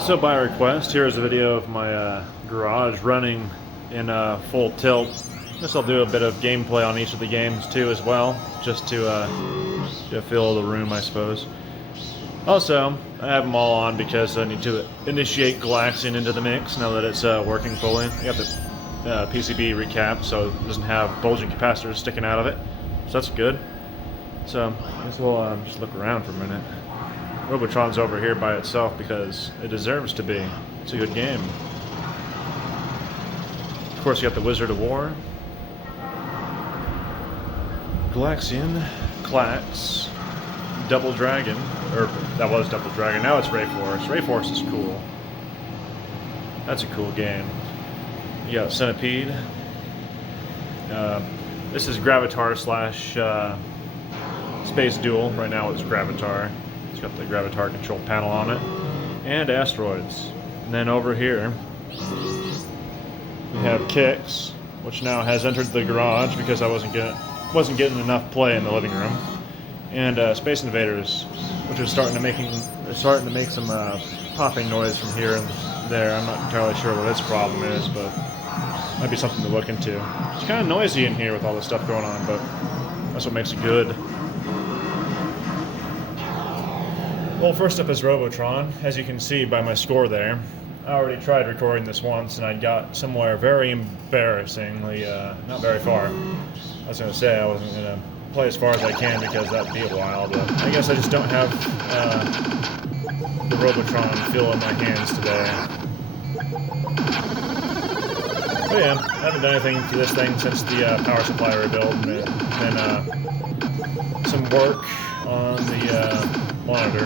So by request, here's a video of my garage running in full tilt. Guess I'll do a bit of gameplay on each of the games too as well, just to fill the room, I suppose. Also, I have them all on because I need to initiate Galaxian into the mix now that it's working fully. I got the PCB recapped so it doesn't have bulging capacitors sticking out of it, so that's good. So I guess we'll just look around for a minute. Robotron's over here by itself because it deserves to be. It's a good game. Of course, you got the Wizard of War, Galaxian, Klax, Double Dragon, or that was Double Dragon, now it's Rayforce. Rayforce is cool. That's a cool game. You got Centipede. This is Gravitar slash Space Duel. Right now it's Gravitar. It's got the Gravitar control panel on it. And Asteroids. And then over here, we have Klax, which now has entered the garage because I wasn't getting enough play in the living room. And Space Invaders, which is starting to make some popping noise from here and there. I'm not entirely sure what its problem is, but might be something to look into. It's kind of noisy in here with all this stuff going on, but that's what makes it good. Well, first up is Robotron. As you can see by my score there, I already tried recording this once and I got somewhere very embarrassingly, not very far. I was going to say I wasn't going to play as far as I can because that'd be a while, but I guess I just don't have the Robotron feel in my hands today. But yeah, I haven't done anything to this thing since the power supply rebuild, and some work on the monitor.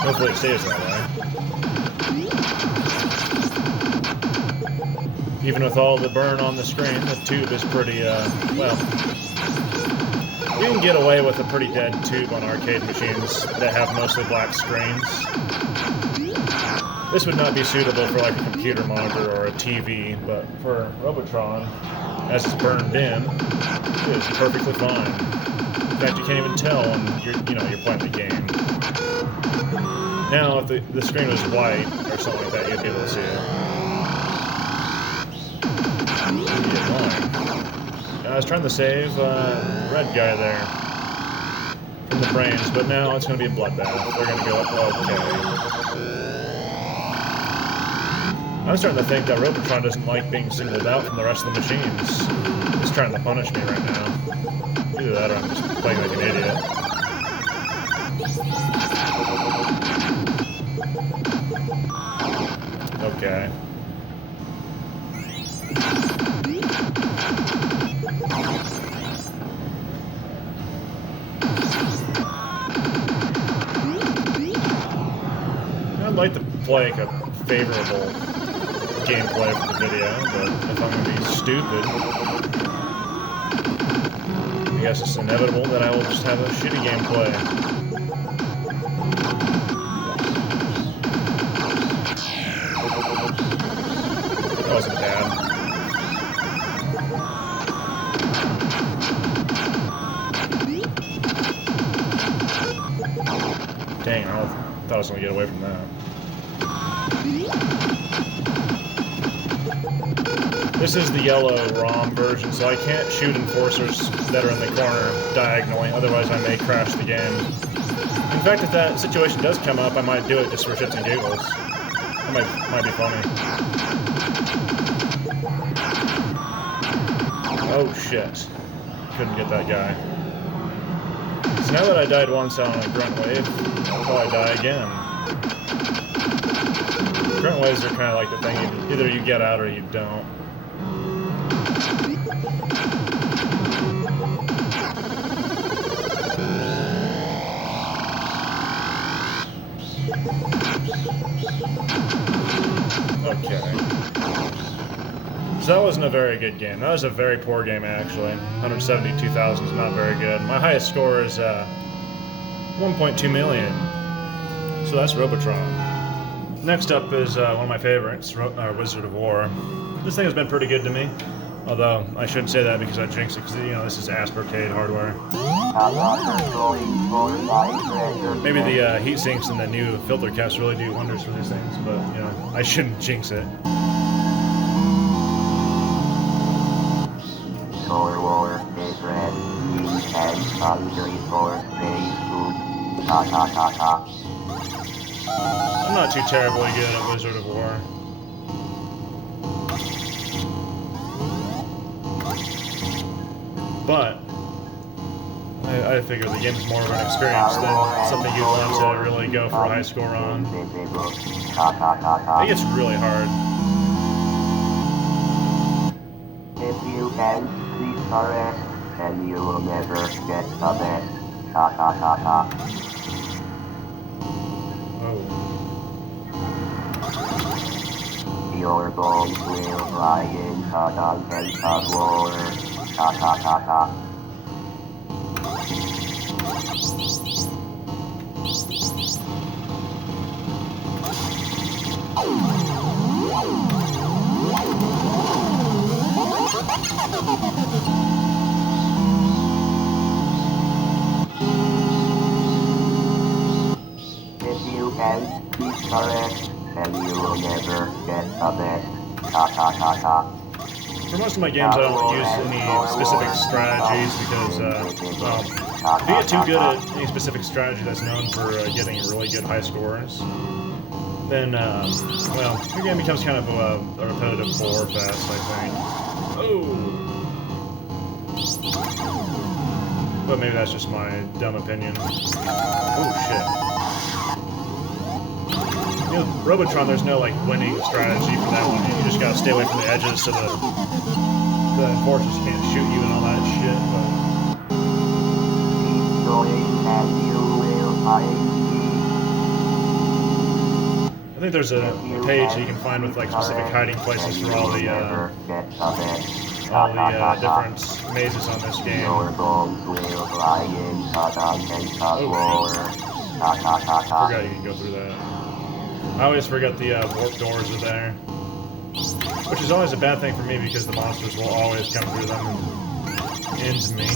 Hopefully it stays that way. Even with all the burn on the screen, the tube is pretty, well, you can get away with a pretty dead tube on arcade machines that have mostly black screens. This would not be suitable for like a computer monitor or a TV, but for Robotron, as it's burned in, it is perfectly fine. In fact, you can't even tell when you're playing the game. Now, if the screen was white or something like that, you'd be able to see it. I was trying to save red guy there from the brains, but now it's going to be a bloodbath. They're going to go, okay. I'm starting to think that Robotron doesn't like being singled out from the rest of the machines. He's trying to punish me right now. Either that or I'm just playing like an idiot. Okay. I'd like to play like a favorable gameplay for the video, but if I'm going to be stupid, I guess it's inevitable that I will just have a shitty gameplay. That wasn't bad. Dang, I thought I was going to get away from that. This is the yellow ROM version, so I can't shoot enforcers that are in the corner diagonally, otherwise I may crash the game. In fact, if that situation does come up, I might do it just for shits and giggles. That might be funny. Oh shit. Couldn't get that guy. So now that I died once on a grunt wave, I'll probably die again. Grunt waves are kind of like the thing, either you get out or you don't. Okay. So that wasn't a very good game. That was a very poor game, actually. 172,000 is not very good. My highest score is 1.2 million. So that's Robotron. Next up is one of my favorites, Wizard of War. This thing has been pretty good to me. Although, I shouldn't say that because I jinx it, because, you know, this is Asteroid hardware. Maybe the heat sinks and the new filter caps really do wonders for these things, but, you know, I shouldn't jinx it. Solar war is red, green, and boundary for space food. I'm not too terribly good at Wizard of War. But I figure the game's more of an experience than something you want to really go for a high score on. It gets really hard. If you can, please correct, and you will never get the best. Oh. Your bones will fly in hot and hot water. If you can, please correct, and you will never get the best. For most of my games, I don't use any specific strategies because, well, if you get too good at any specific strategy that's known for getting really good high scores, then, well, your game becomes kind of a repetitive bore fest, I think. Oh! But maybe that's just my dumb opinion. Oh, shit. You know, Robotron, there's no, like, winning strategy for that one. You just gotta stay away from the edges so the enforcers can't shoot you and all that shit, but... Keep going and you will find me. I think there's a page you can find with, like, specific hiding places for all the different mazes on this game. Your bones will fly in hot and hot water. I forgot you can go through that. I always forget the warp doors are there. Which is always a bad thing for me because the monsters will always come through them and end me.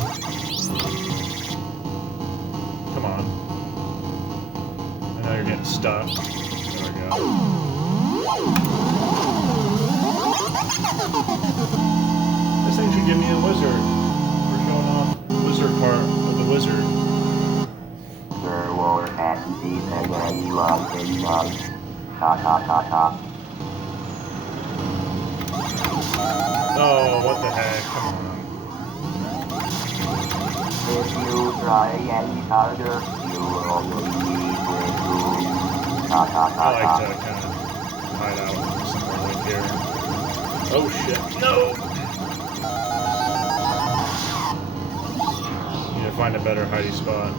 Come on. I know you're getting stuck. There we go. This thing should give me a wizard for showing off the wizard part of the wizard. There were activities and anyone in love. Oh, what the heck? Come on. If you try any harder, you will only need with I like to kind of hide out somewhere like here. Oh shit, no! Need to find a better hiding spot.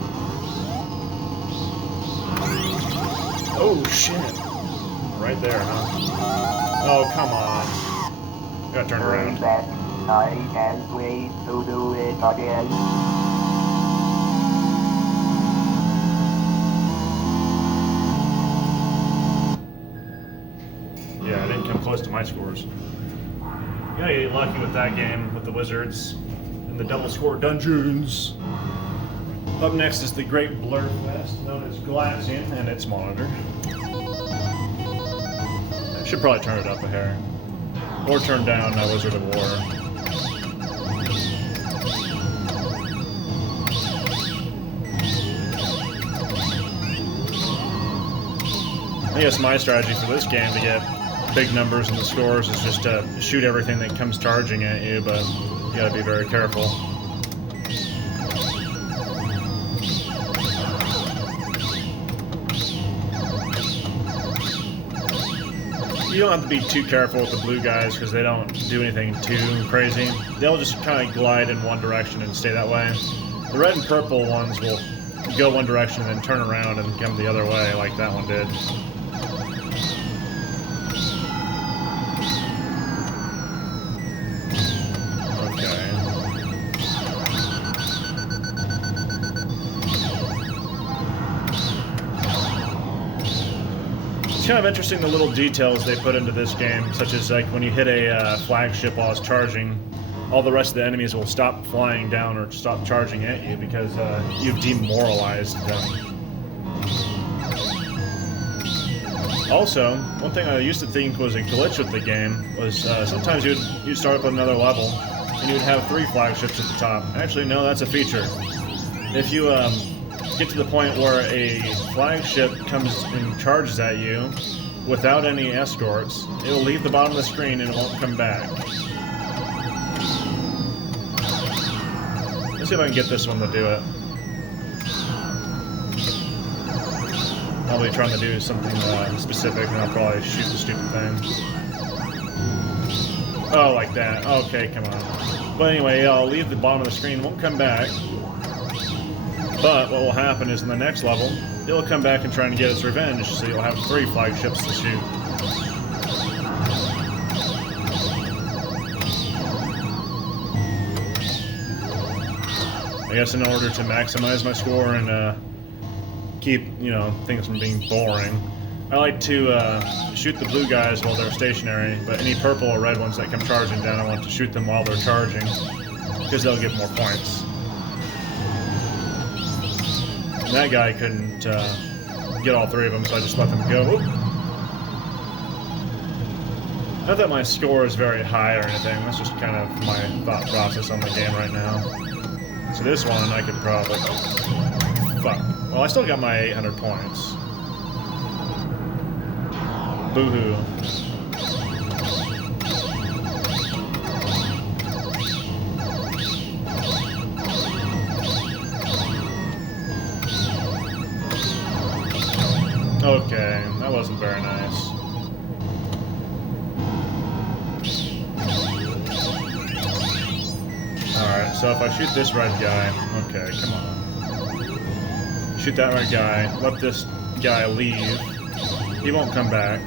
Oh shit! Right there, huh? Oh, come on. Gotta turn around. I can't wait to do it again. Yeah, I didn't come close to my scores. You gotta get lucky with that game, with the wizards and the double score dungeons. Up next is the Great Blur Fest, known as Galaxian, and its monitor. I should probably turn it up a hair. Or turn down Wizard of War. I guess my strategy for this game to get big numbers in the scores is just to shoot everything that comes charging at you, but you gotta be very careful. You don't have to be too careful with the blue guys because they don't do anything too crazy. They'll just kind of glide in one direction and stay that way. The red and purple ones will go one direction and then turn around and come the other way like that one did. It's kind of interesting the little details they put into this game, such as like when you hit a flagship while it's charging, all the rest of the enemies will stop flying down or stop charging at you because you've demoralized them. Also, one thing I used to think was a glitch with the game was sometimes you'd start up with another level and you'd have 3 flagships at the top. Actually, no, that's a feature. If you get to the point where a flagship comes and charges at you without any escorts, it will leave the bottom of the screen and it won't come back. Let's see if I can get this one to do it. I'll be trying to do something specific, and I'll probably shoot the stupid thing. Oh, like that. Okay, come on. But anyway, I'll leave the bottom of the screen, won't come back. But what will happen is in the next level, it'll come back and try to get its revenge, so you'll have 3 flagships to shoot. I guess in order to maximize my score and keep, you know, things from being boring, I like to shoot the blue guys while they're stationary, but any purple or red ones that come charging down, I want to shoot them while they're charging, because they'll get more points. And that guy couldn't get all 3 of them, so I just let them go. Not that my score is very high or anything, that's just kind of my thought process on the game right now. So this one I could probably... Fuck. Well, I still got my 800 points. Boo-hoo. Okay, that wasn't very nice. Alright, so if I shoot this red guy... Okay, come on. Shoot that red guy, let this guy leave. He won't come back.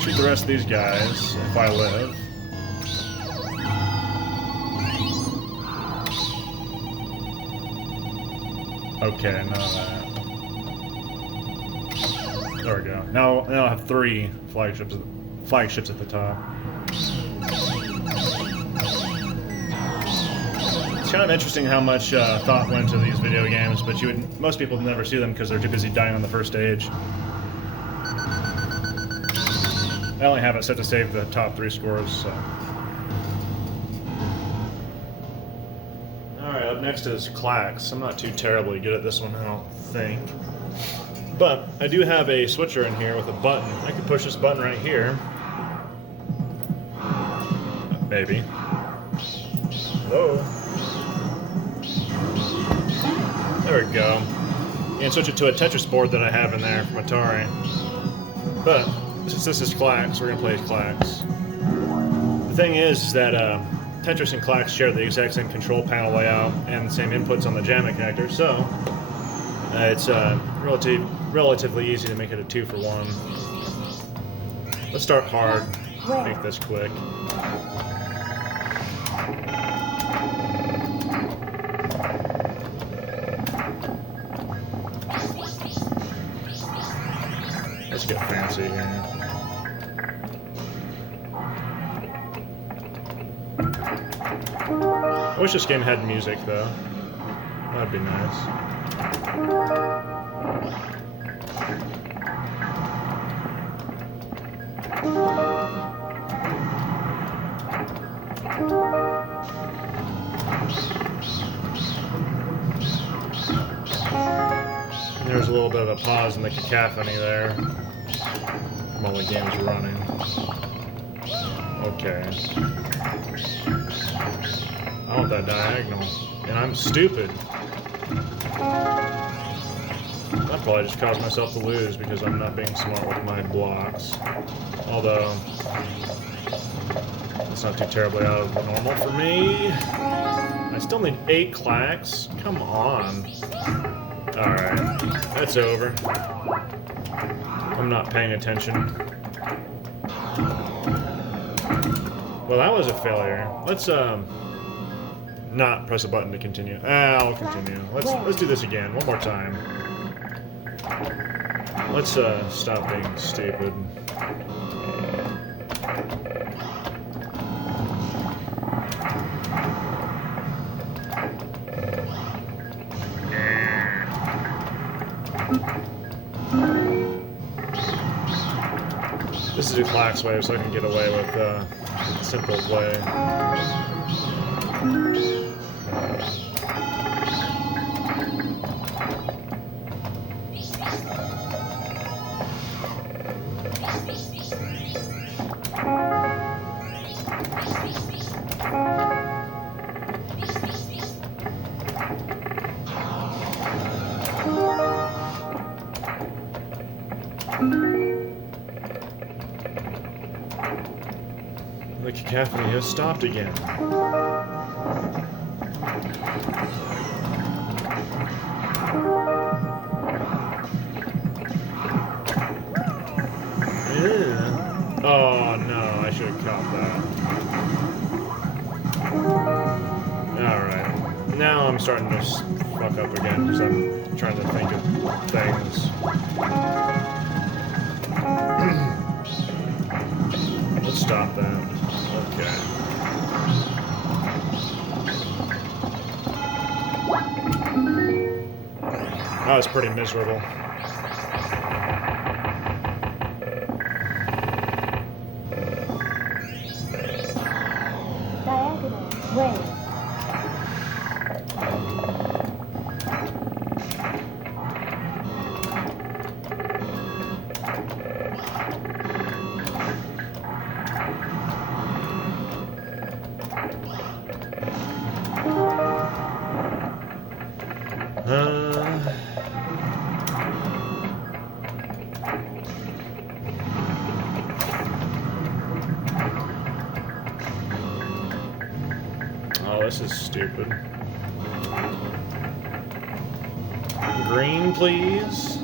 Shoot the rest of these guys, if I live. Okay, none of that. There we go. Now I have 3 flagships at the top. It's kind of interesting how much thought went into these video games, but most people never see them because they're too busy dying on the first stage. I only have it set to save the top 3 scores, so. Alright, up next is Klax. I'm not too terribly good at this one, I don't think. But I do have a switcher in here with a button. I can push this button right here. Maybe. Hello? There we go. And switch it to a Tetris board that I have in there from Atari. But since this is Klax, we're gonna play Klax. The thing is that Tetris and Klax share the exact same control panel layout and the same inputs on the JAMA connector, so it's relatively easy to make it a 2-for-1. Let's start hard. Make this quick. Let's get fancy here. I wish this game had music, though. That'd be nice. There's a little bit of a pause in the cacophony there while the game's running. Okay. I want that diagonal. And I'm stupid. I probably just caused myself to lose because I'm not being smart with my blocks. Although, it's not too terribly out of the normal for me. I still need 8 Klax? Come on. Alright, that's over. I'm not paying attention. Well, that was a failure. Let's, not press a button to continue. I'll continue. Let's do this again, one more time. Let's, stop being stupid. This is a Klax wave, so I can get away with simple play. The cacophony has stopped again. Ew. Oh no, I should have caught that. Alright. Now I'm starting to fuck up again because I'm trying to think of things. Let's stop that. Okay. That was pretty miserable. Diagonal, wait. Oh, this is stupid. Green, please.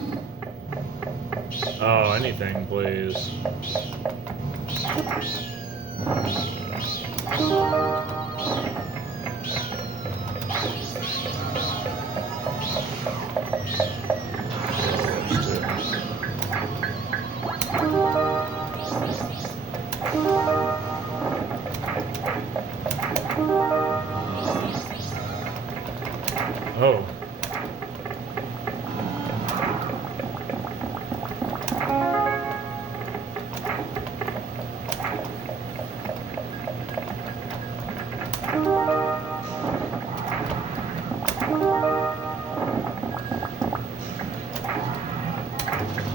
Oh, anything, please. Oh.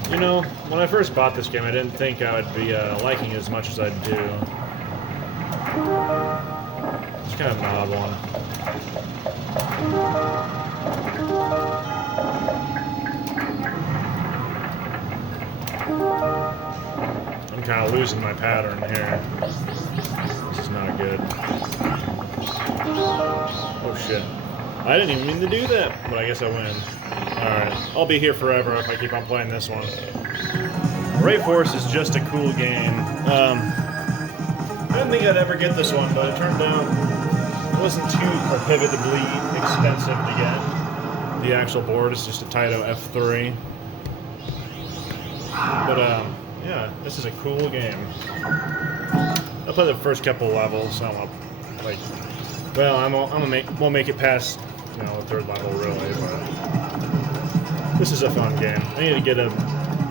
You know, when I first bought this game, I didn't think I would be liking it as much as I do. It's kind of an odd one. I'm kind of losing my pattern here. This is not good. Oh shit. I didn't even mean to do that, but I guess I win. Alright, I'll be here forever if I keep on playing this one. Rayforce is just a cool game. I didn't think I'd ever get this one, but it turned out it wasn't too prohibitively expensive to get. The actual board is just a Taito F3. But, yeah, this is a cool game. I'll play the first couple levels. I don't want to, like, well, we'll make it past, you know, the third level, really, but this is a fun game. I need to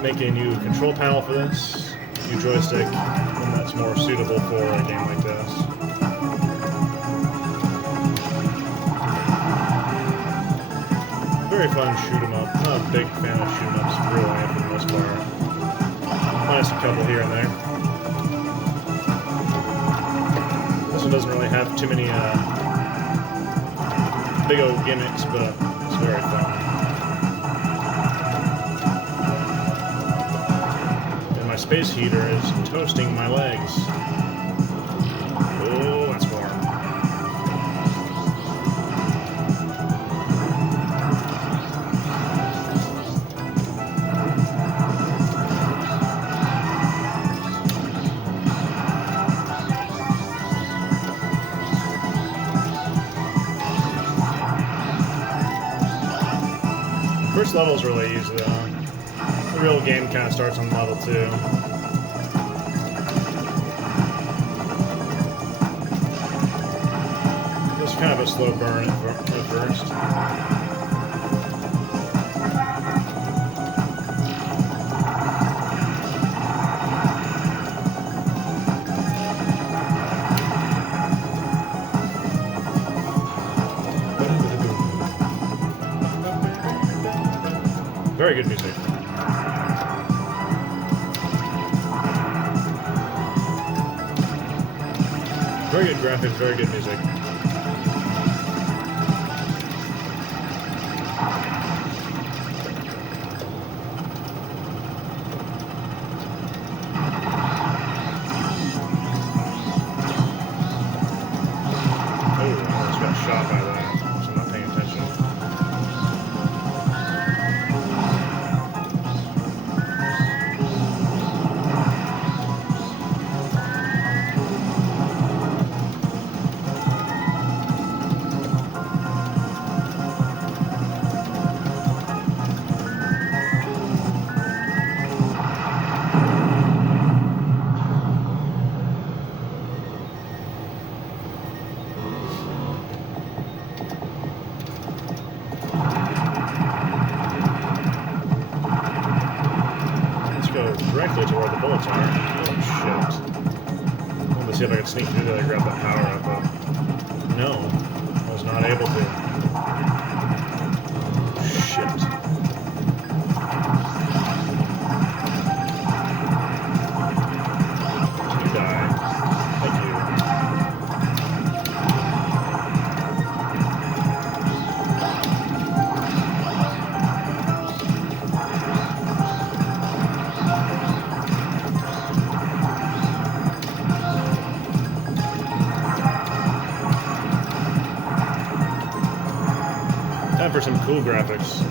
make a new control panel for this, new joystick, one that's more suitable for a game like this. Very fun shoot 'em up. Not a big fan of shoot 'em ups, really, for the most part. Minus a couple here and there. This one doesn't really have too many big old gimmicks, but it's very fun. And my space heater is toasting my legs. Oh, that's warm. First level's really easy though. The real game kind of starts on level 2. It's kind of a slow burn at first. Very good music. Very good graphics, very good music. Shot by that, so I'm not paying attention. Directly to where the bullets are. Oh shit. I wanted to see if I could sneak through there and grab that power up, but no. I was not able to. Shit. You die. Thank you. Time for some cool graphics.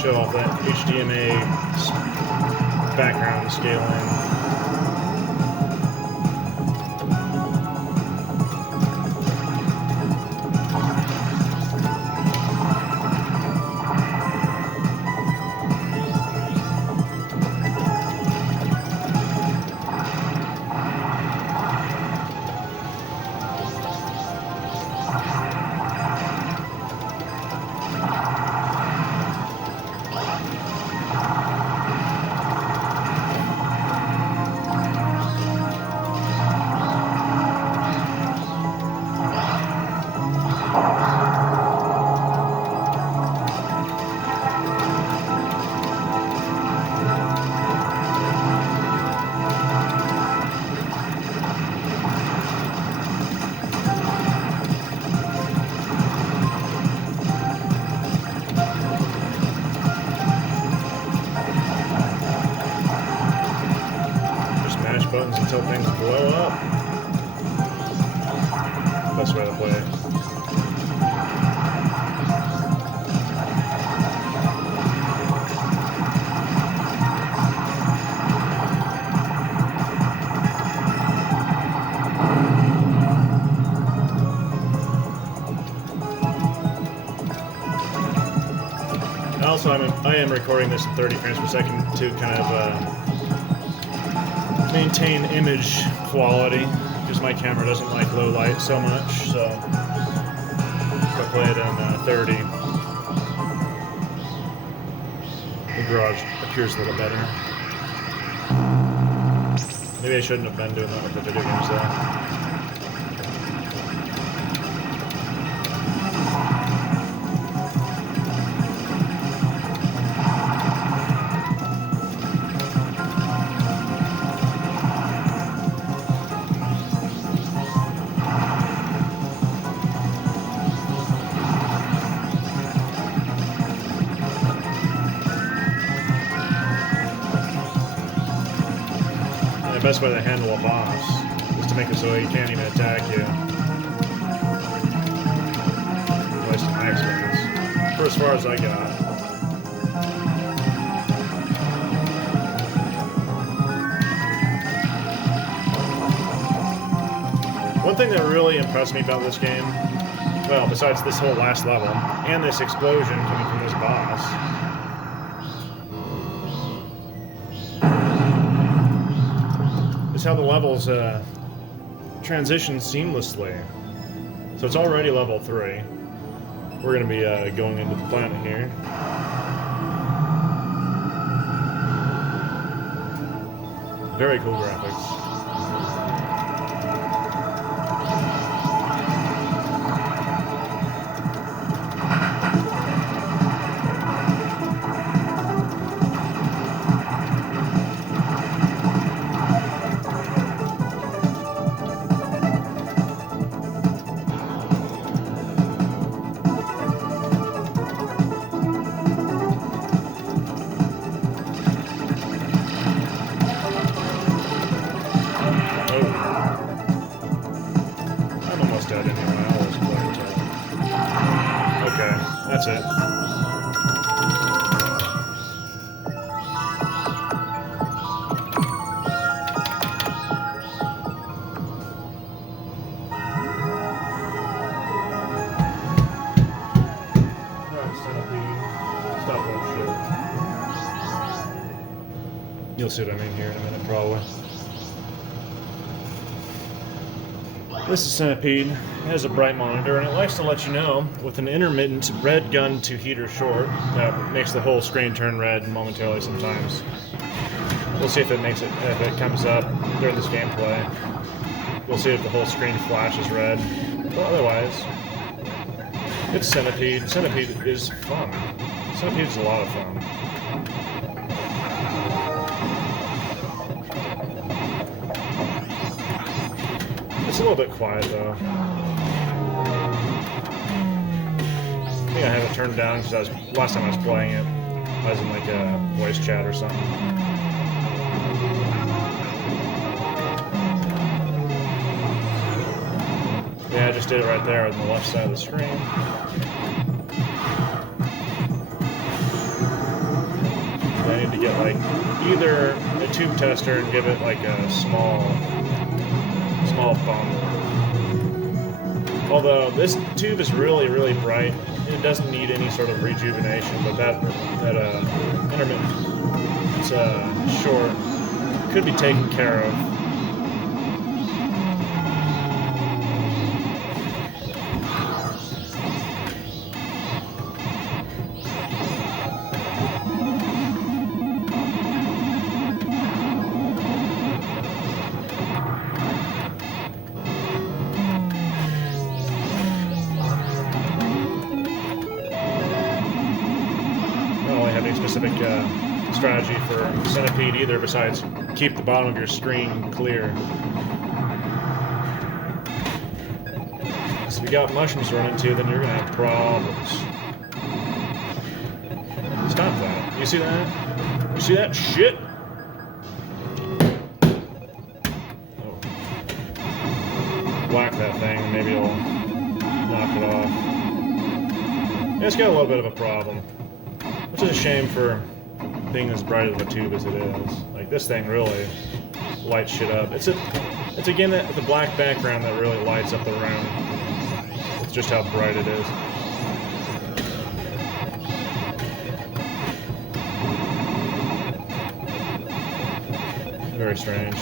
Show off that HDMA background scaling. Buttons until things blow up. Best way to play it. Also, I am recording this in 30 frames per second to kind of maintain image quality, because my camera doesn't like low light so much, so if I play it in 30, the garage appears a little better. Maybe I shouldn't have been doing that with the video games though. The best way to handle a boss is to make it so he can't even attack you. At least in my experience. For as far as I got. One thing that really impressed me about this game, well, besides this whole last level, and this explosion coming from this boss, is how the levels transition seamlessly. So it's already level 3. We're going to be going into the planet here. Very cool graphics. I'm almost dead anyway. I'll just play until... Okay, that's it. Alright, Centipede. Stop that shit. You'll see what I mean here in a minute, probably. This is Centipede. It has a bright monitor, and it likes to let you know with an intermittent red gun to heater short that makes the whole screen turn red momentarily sometimes. We'll see if it comes up during this gameplay. We'll see if the whole screen flashes red. But otherwise, it's Centipede. Centipede is fun. Centipede is a lot of fun. It's a little bit quiet, though. I think I have it turned down because last time I was playing it, I was in like a voice chat or something. Yeah, I just did it right there on the left side of the screen. I need to get like either a tube tester and give it like a small bump. Although this tube is really, really bright, it doesn't need any sort of rejuvenation. But that intermittent, it's short, could be taken care of. Specific strategy for Centipede either besides keep the bottom of your screen clear. So if you got mushrooms running too, then you're gonna have problems. Stop that. You see that? You see that shit? Oh. Whack that thing, maybe it'll knock it off. Yeah, it's got a little bit of a problem. Which is a shame for being as bright of a tube as it is. Like, this thing really lights shit up. It's again the black background that really lights up the room. It's just how bright it is. Very strange.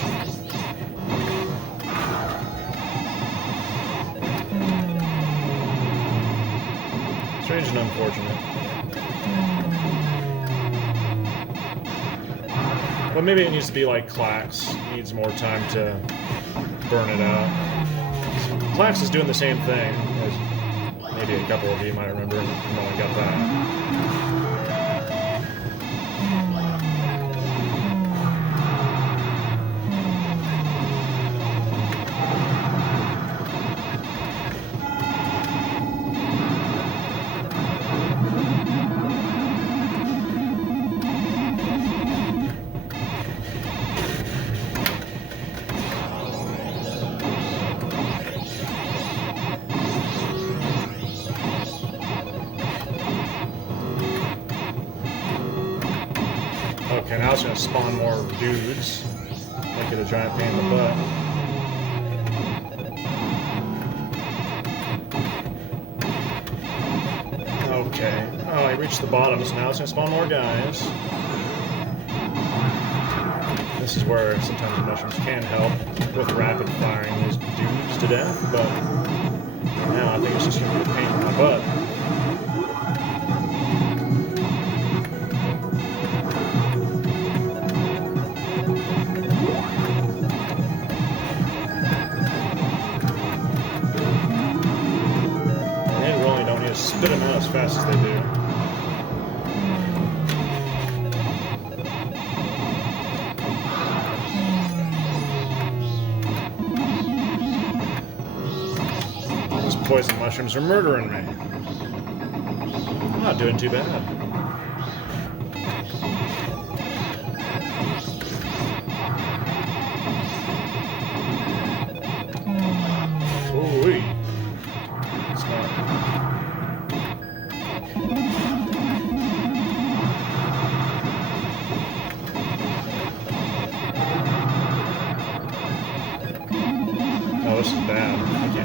Strange and unfortunate. But maybe it needs to be like Klax. It needs more time to burn it out. Klax is doing the same thing, as maybe a couple of you might remember when I got that. Okay, now it's going to spawn more dudes. Make it a giant pain in the butt. Okay. Oh, I reached the bottom, so now it's going to spawn more guys. This is where sometimes the mushrooms can help with rapid firing these dudes to death, but now I think it's just going to be a pain in my butt. Spit them out as fast as they do. Those poison mushrooms are murdering me. I'm not doing too bad. Ooh-wee.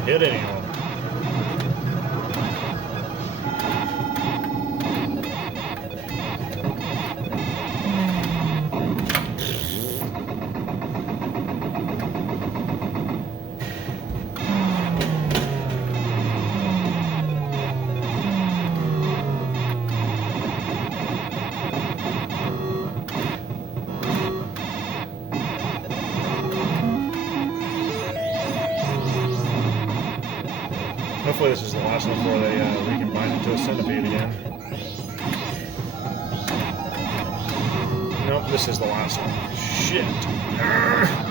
hit anyone. Hopefully this is the last one before they recombine into a Centipede again. Nope, this is the last one. Shit. Arrgh.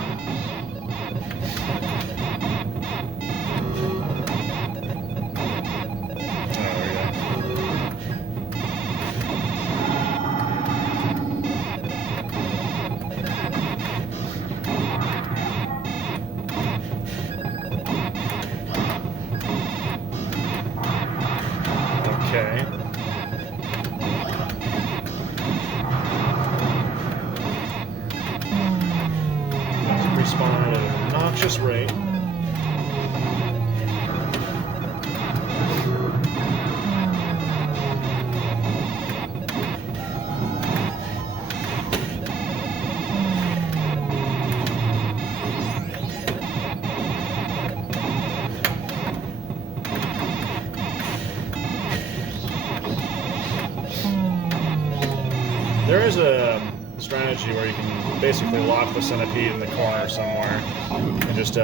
Okay. Respawn at an obnoxious rate. There is a strategy where you can basically lock the Centipede in the corner somewhere and just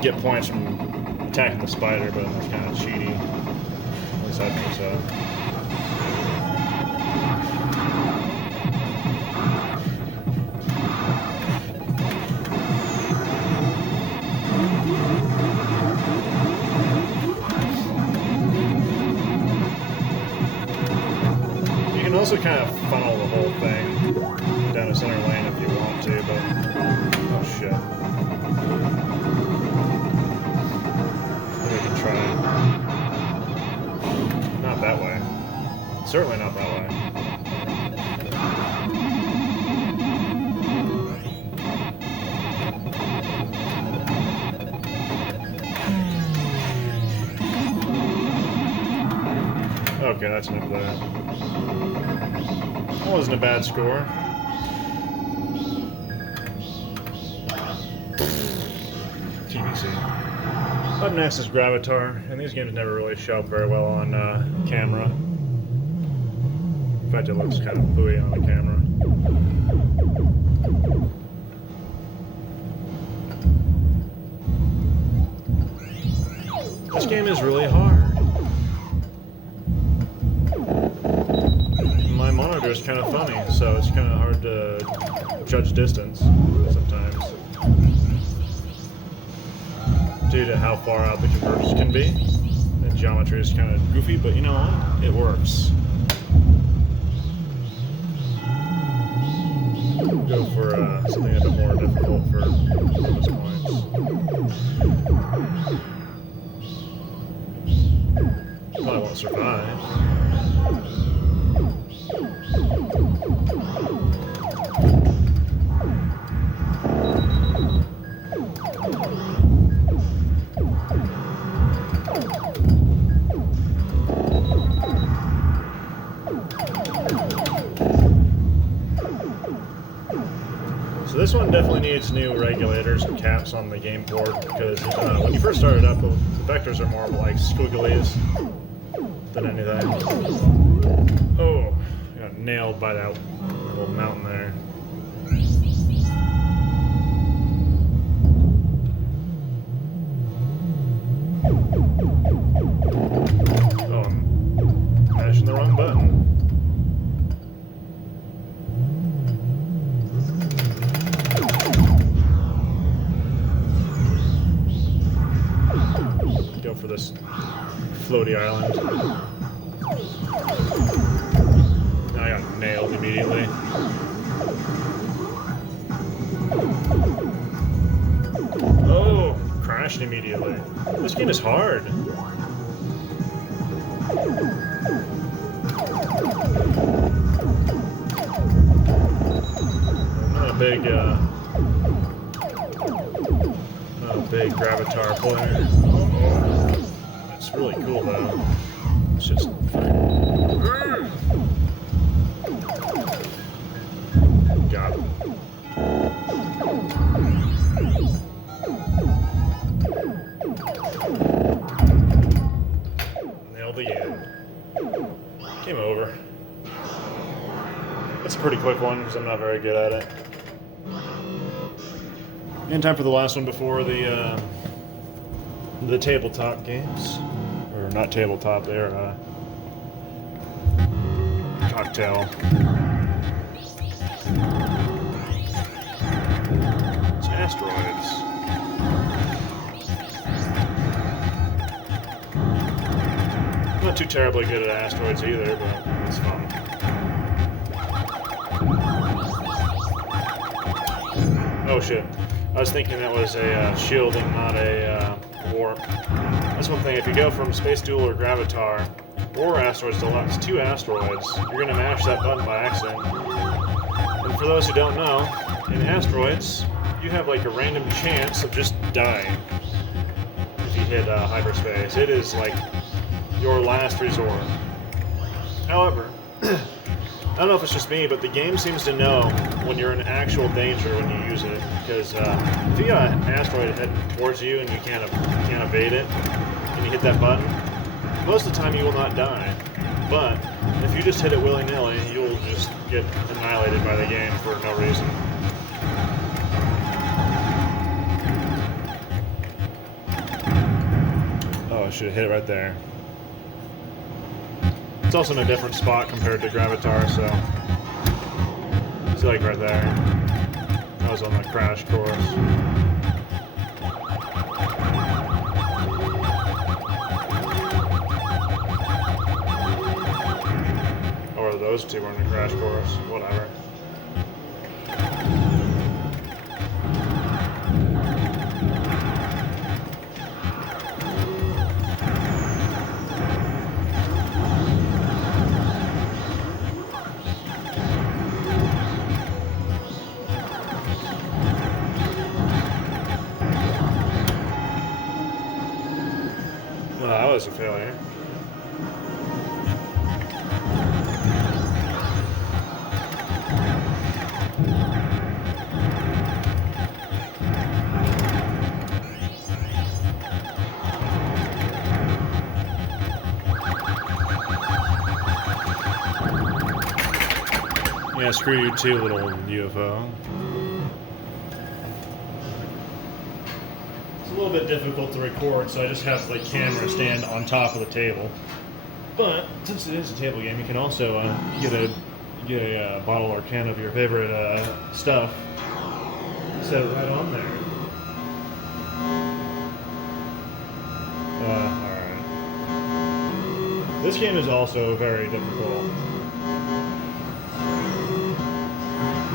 get points from attacking the spider, but that's kind of cheaty. At least I think so. You can also kind of funnel the whole thing down a center lane if you want to, but oh shit. Maybe we can try. Not that way. Certainly not that way. Okay, that's enough of that. That wasn't a bad score. TBC. Up next is Gravitar, and these games never really show up very well on camera. In fact, it looks kind of booey on the camera. This game is really hard. My monitor is kind of funny, so it's kind of hard to judge distance sometimes due to how far out the convergence can be. The geometry is kind of goofy, but you know what? It works. Go for something a bit more difficult for bonus points. Probably won't survive. So this one definitely needs new regulators and caps on the game board because when you first start it up, the vectors are more like squigglies than anything. Oh, got nailed by that little mountain there. Oh, I'm mashing the wrong button. Go for this floaty island. Now I got nailed immediately. Oh, crashed immediately. This game is hard. I'm not a big big Gravitar player. It's really cool though. It's just got it. Nailed again. Game over. That's a pretty quick one because I'm not very good at it. In time for the last one before the tabletop games, or not tabletop, they're cocktail. It's Asteroids. Not too terribly good at Asteroids either, but it's fun. Oh shit. I was thinking that was a shield and not a warp. That's one thing, if you go from Space Duel or Gravitar or Asteroids Deluxe to Asteroids, you're going to mash that button by accident. And for those who don't know, in Asteroids, you have like a random chance of just dying if you hit hyperspace. It is like your last resort. However, I don't know if it's just me, but the game seems to know when you're in actual danger when you use it. Because if you got an asteroid heading towards you and you can't evade it, and you hit that button, most of the time you will not die. But if you just hit it willy-nilly, you'll just get annihilated by the game for no reason. Oh, I should have hit it right there. It's also in a different spot compared to Gravitar, so it's like right there. That was on the crash course. Or those two were in the crash course, whatever. Well, that was a failure. Yeah, screw you too, little UFO. It's a little bit difficult to record, so I just have the camera stand on top of the table. But since it is a table game, you can also get a bottle or can of your favorite stuff, set it right on there. Alright. This game is also very difficult.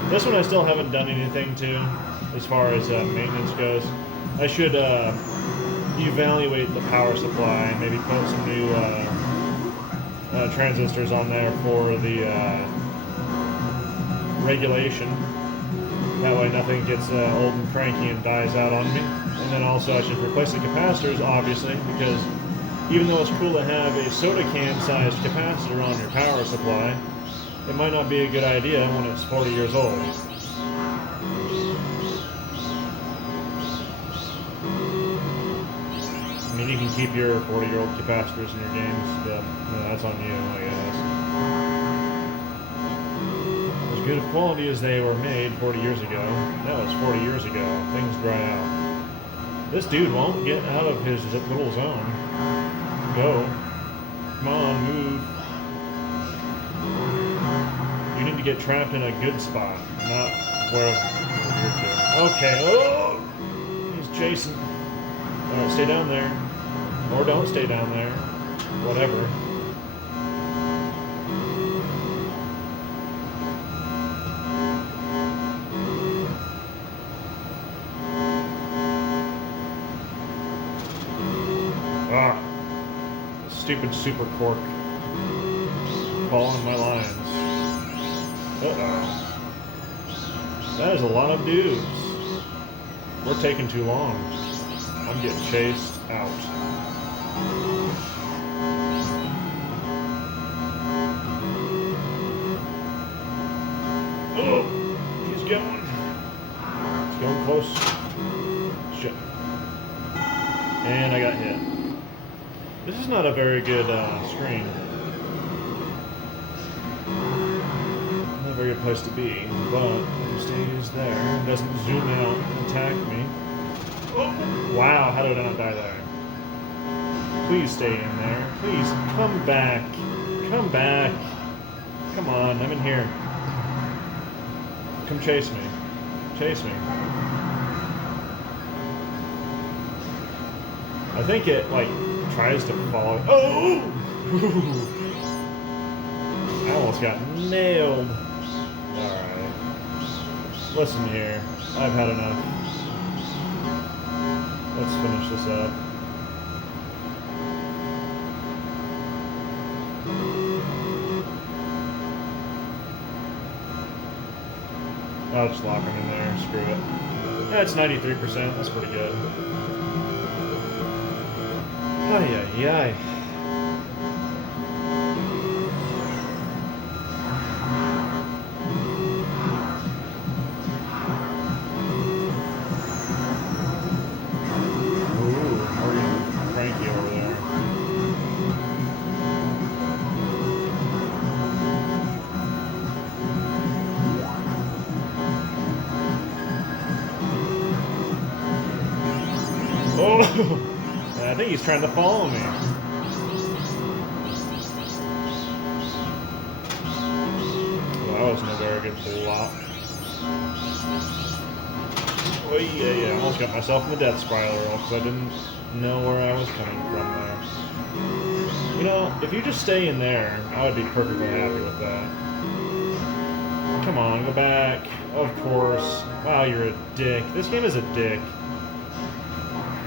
This one I still haven't done anything to, as far as maintenance goes. I should evaluate the power supply and maybe put some new transistors on there for the regulation. That way nothing gets old and cranky and dies out on me. And then also I should replace the capacitors, obviously, because even though it's cool to have a soda can sized capacitor on your power supply, it might not be a good idea when it's 40 years old. I mean, you can keep your 40-year-old capacitors in your games, but that's on you, I guess. As good of quality as they were made 40 years ago, that was 40 years ago, things dry out. This dude won't get out of his little zone. Go. Come on, move. You need to get trapped in a good spot, not where you're doing. Okay, oh! He's chasing. Alright, stay down there. Or don't stay down there. Whatever. Ah! Stupid super cork. Following my lines. Uh-oh. That is a lot of dudes. We're taking too long. I'm getting chased out. Oh, he's going. He's going close. Shit. And I got hit. This is not a very good screen. Not a very good place to be, but if it stays there, it doesn't zoom out and attack me. Oh, wow, how did I not die there? Please stay in there. Please, come back. Come back. Come on, I'm in here. Come chase me. Chase me. I think it, like, tries to follow. Oh! I almost got nailed. Alright. Listen here. I've had enough. Let's finish this up. I'll just lock him in there. Screw it. Yeah, it's 93%. That's pretty good. Ay, ay, ay. Ooh, we're cranky over there. Oh! I think he's trying to follow me. Well, that wasn't a very good block. Oh, yeah, I almost got myself in the death spiral because I didn't know where I was coming from there. You know, if you just stay in there, I would be perfectly happy with that. Come on, go back. Of course. Wow, you're a dick. This game is a dick.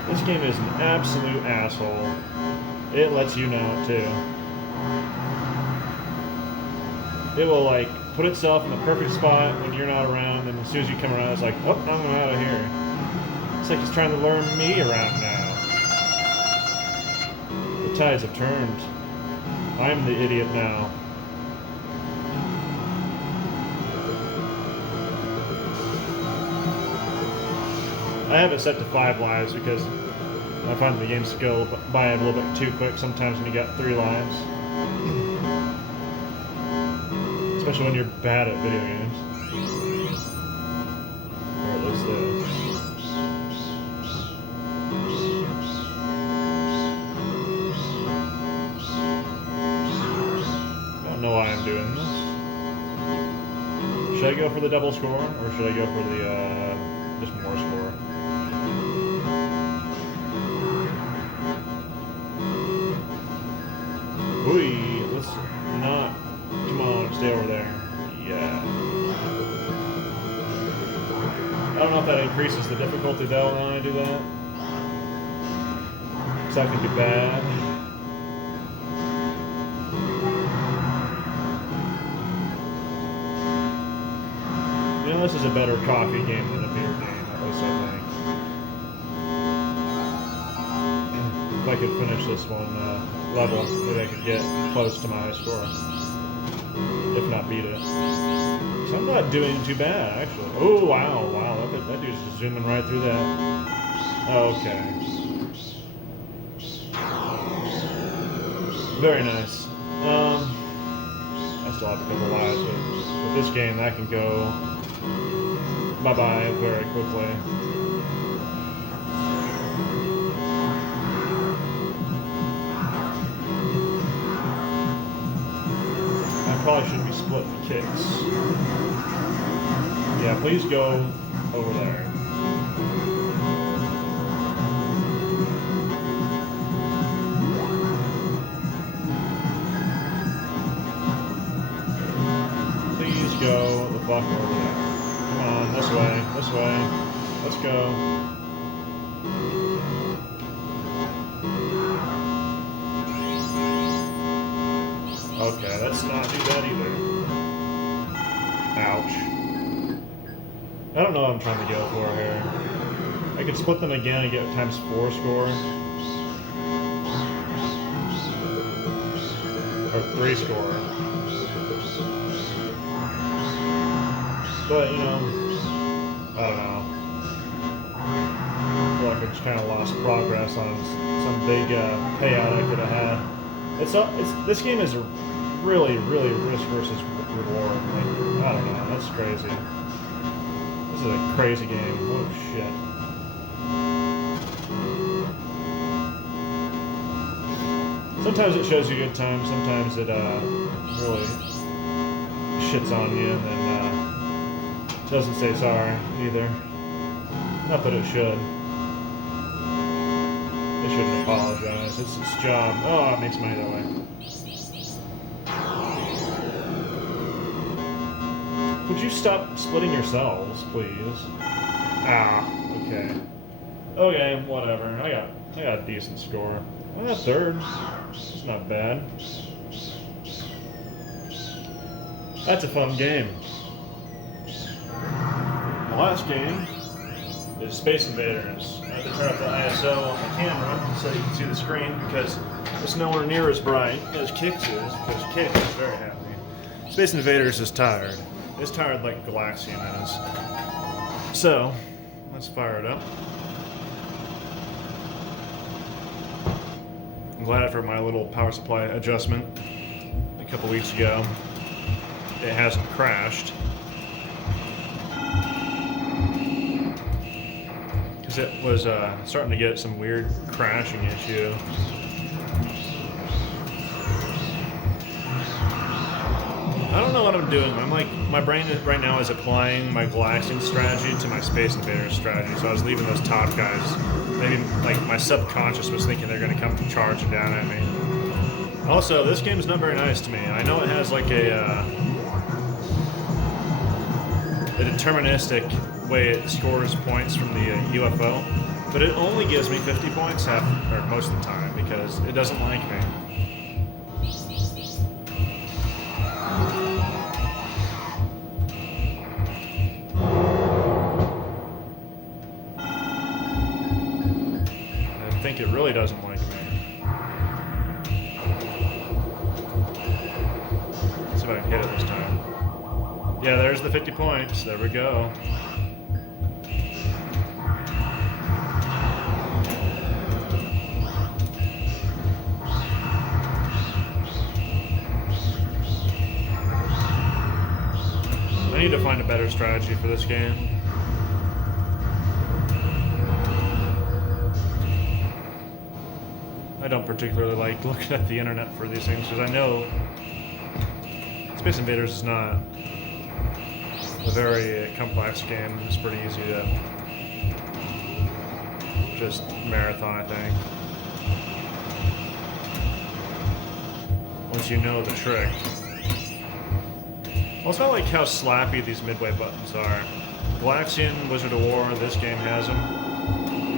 This game is an absolute asshole. It lets you know it too. It will like put itself in the perfect spot when you're not around, and as soon as you come around, it's like, oh, I'm out of here. It's like it's trying to lure me around now. The tides have turned. I'm the idiot now. I have it set to 5 lives because I find the games go by a little bit too quick sometimes when you got 3 lives. Especially when you're bad at video games. Or at least this. I don't know why I'm doing this. Should I go for the double score or should I go for the just more score? Ooh, let's not. Come on, stay over there. Yeah. I don't know if that increases the difficulty though when I do that. Because that could be bad. You know, this is a better coffee game than a beer game, at least I think. If I could finish this one level, maybe I could get close to my score. If not beat it. So I'm not doing too bad, actually. Oh, wow, that dude's just zooming right through that. Okay. Very nice. I still have a couple lives, but with this game, that can go bye-bye very quickly. Probably shouldn't be splitting kicks. Yeah, please go over there. Please go the fuck over there. Come on, this way, this way. Let's go. Okay, let's not do that either. Ouch. I don't know what I'm trying to go for here. I could split them again and get ×4 score. Or 3 score. But, you know, I don't know. I feel like I just kind of lost progress on some big payout I could have had. This game is really risk versus reward. Like, I don't know, that's crazy. This is a crazy game. Oh shit. Sometimes it shows you good times, sometimes it really shits on you and then doesn't say sorry either. Not that it should. It shouldn't apologize. It's its job. Oh, it makes money that way. Would you stop splitting yourselves, please? Ah, okay. Okay, whatever. I got a decent score. I got third. It's not bad. That's a fun game. The last game is Space Invaders. I have to turn up the ISO on the camera so you can see the screen because it's nowhere near as bright as Kix is, because Kix is very happy. Space Invaders is tired. It's tired like Galaxian is. So, let's fire it up. I'm glad after my little power supply adjustment a couple weeks ago, it hasn't crashed. Because it was starting to get some weird crashing issue. I don't know what I'm doing. I'm like, my brain right now is applying my Galaxian strategy to my Space Invaders strategy. So I was leaving those top guys. Maybe like my subconscious was thinking they're going to come charging down at me. Also, this game is not very nice to me. I know it has like a deterministic way it scores points from the UFO, but it only gives me 50 points most of the time because it doesn't like me. I think it really doesn't like me. Let's see if I can hit it this time. Yeah, there's the 50 points. There we go. I need to find a better strategy for this game. I don't particularly like looking at the internet for these things because I know Space Invaders is not a very complex game. It's pretty easy to just marathon, I think. Once you know the trick. Also, I like how slappy these midway buttons are. Galaxian, Wizard of War, this game has them.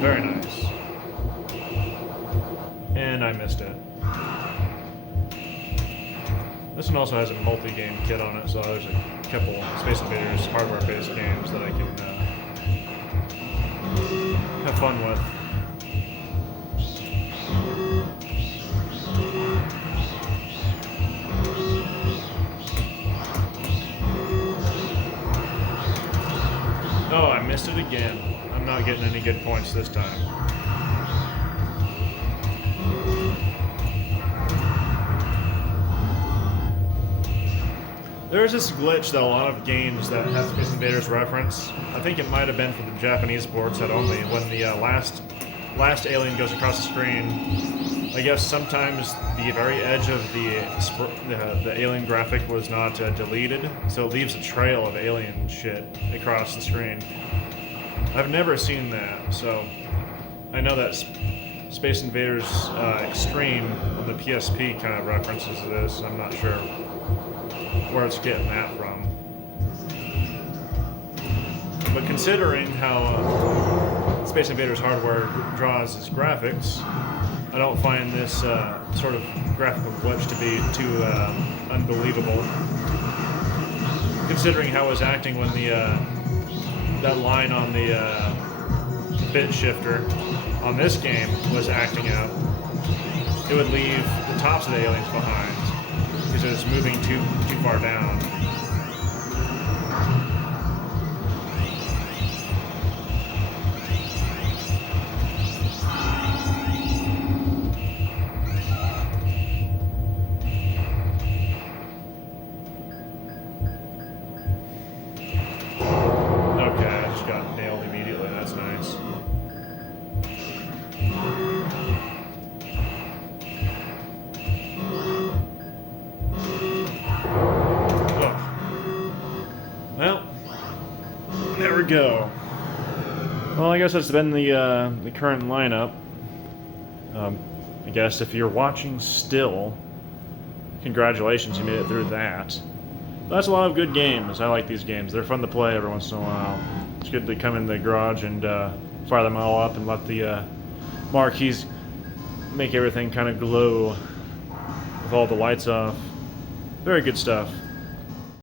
Very nice. And I missed it. This one also has a multi-game kit on it, so there's a couple Space Invaders hardware-based games that I can have fun with. Oh, I missed it again. I'm not getting any good points this time. There's this glitch that a lot of games that have Space Invaders reference. I think it might have been for the Japanese ports that only when the last alien goes across the screen. I guess sometimes the very edge of the alien graphic was not deleted, so it leaves a trail of alien shit across the screen. I've never seen that, so I know that Space Invaders Extreme on the PSP kind of references this. I'm not sure where it's getting that from. But considering how Space Invaders hardware draws its graphics, I don't find this sort of graphical glitch to be too unbelievable. Considering how I was acting when the that line on the bit shifter on this game was acting out, it would leave the tops of the aliens behind because it was moving too far down. Go. Well, I guess that's been the current lineup. I guess if you're watching still, congratulations, you made it through that. But that's a lot of good games. I like these games. They're fun to play every once in a while. It's good to come in the garage and fire them all up and let the marquees make everything kind of glow with all the lights off. Very good stuff.